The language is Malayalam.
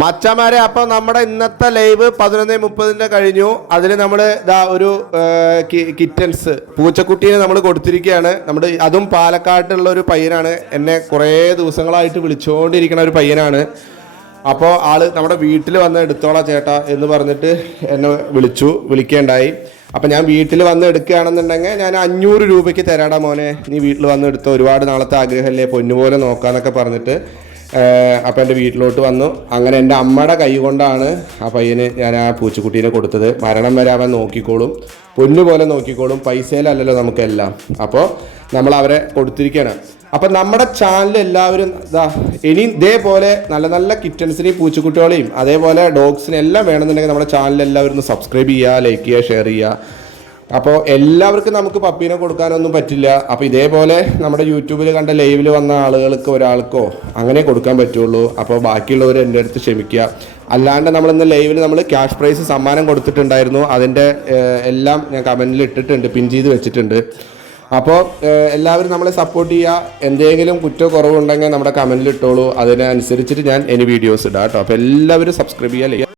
മച്ചമാരെ അപ്പൊ നമ്മുടെ ഇന്നത്തെ ലൈവ് പതിനൊന്ന് മുപ്പതിന്റെ കഴിഞ്ഞു. അതിൽ നമ്മൾ ഇതാ ഒരു കിറ്റൻസ് പൂച്ചക്കുട്ടീനെ നമ്മൾ കൊടുത്തിരിക്കുകയാണ്. നമ്മുടെ അതും പാലക്കാട്ടുള്ള ഒരു പയ്യനാണ്. എന്നെ കുറേ ദിവസങ്ങളായിട്ട് വിളിച്ചുകൊണ്ടിരിക്കുന്ന ഒരു പയ്യനാണ്. അപ്പോൾ ആൾ നമ്മുടെ വീട്ടിൽ വന്ന് എടുത്തോളാം ചേട്ടാ എന്ന് പറഞ്ഞിട്ട് എന്നെ വിളിച്ചു വിളിക്കേണ്ടായി. അപ്പം ഞാൻ വീട്ടിൽ വന്ന് എടുക്കുകയാണെന്നുണ്ടെങ്കിൽ ഞാൻ അഞ്ഞൂറ് രൂപയ്ക്ക് തരാടാ മോനെ. നീ വീട്ടിൽ വന്ന് എടുത്തോ. ഒരുപാട് നാളത്തെ ആഗ്രഹമല്ലേ പൊന്നുപോലെ നോക്കാന്നൊക്കെ പറഞ്ഞിട്ട്. അപ്പം എന്റെ വീട്ടിലോട്ട് വന്നു. അങ്ങനെ എന്റെ അമ്മയുടെ കൈ കൊണ്ടാണ് ആ പയ്യന് ഞാൻ ആ പൂച്ചക്കുട്ടീനെ കൊടുത്തത്. മരണം വരെ അവൻ നോക്കിക്കോളും. പൊന്നു പോലെ നോക്കിക്കോളും. പൈസയിലല്ലല്ലോ നമുക്കെല്ലാം. അപ്പോൾ നമ്മൾ അവരെ കൊടുത്തിരിക്കുകയാണ് അപ്പം നമ്മുടെ ചാനൽ എല്ലാവരും ഇതാ ഇനി ഇതേപോലെ നല്ല നല്ല കിറ്റൻസിനെയും പൂച്ചക്കുട്ടികളെയും അതേപോലെ ഡോഗ്സിനെ എല്ലാം വേണമെന്നുണ്ടെങ്കിൽ നമ്മുടെ ചാനൽ എല്ലാവരും സബ്സ്ക്രൈബ് ചെയ്യുക ലൈക്ക് ചെയ്യുക ഷെയർ ചെയ്യുക. അപ്പോൾ എല്ലാവർക്കും നമുക്ക് പപ്പീനെ കൊടുക്കാനൊന്നും പറ്റില്ല. അപ്പോൾ ഇതേപോലെ നമ്മുടെ യൂട്യൂബിൽ കണ്ട ലൈവിൽ വന്ന ആളുകൾക്ക് ഒരാൾക്കോ അങ്ങനെ കൊടുക്കാൻ പറ്റുള്ളൂ. അപ്പോൾ ബാക്കിയുള്ളവർ എന്റെ അടുത്ത് ക്ഷമിക്കുക. അല്ലാണ്ട് നമ്മൾ ഇന്ന് ലൈവിൽ നമ്മൾ ക്യാഷ് പ്രൈസ് സമ്മാനം കൊടുത്തിട്ടുണ്ടായിരുന്നു. അതിന്റെ എല്ലാം ഞാൻ കമന്റിൽ ഇട്ടിട്ടുണ്ട് പിൻ ചെയ്ത് വെച്ചിട്ടുണ്ട്. അപ്പോൾ എല്ലാവരും നമ്മളെ സപ്പോർട്ട് ചെയ്യുക. എന്തെങ്കിലും കുറ്റോ കുറവുണ്ടെങ്കിൽ നമ്മുടെ കമന്റിൽ ഇട്ടോളൂ. അതിനനുസരിച്ചിട്ട് ഞാൻ ഇനി വീഡിയോസ് ഇടാം കേട്ടോ. അപ്പോൾ എല്ലാവരും സബ്സ്ക്രൈബ് ചെയ്യുക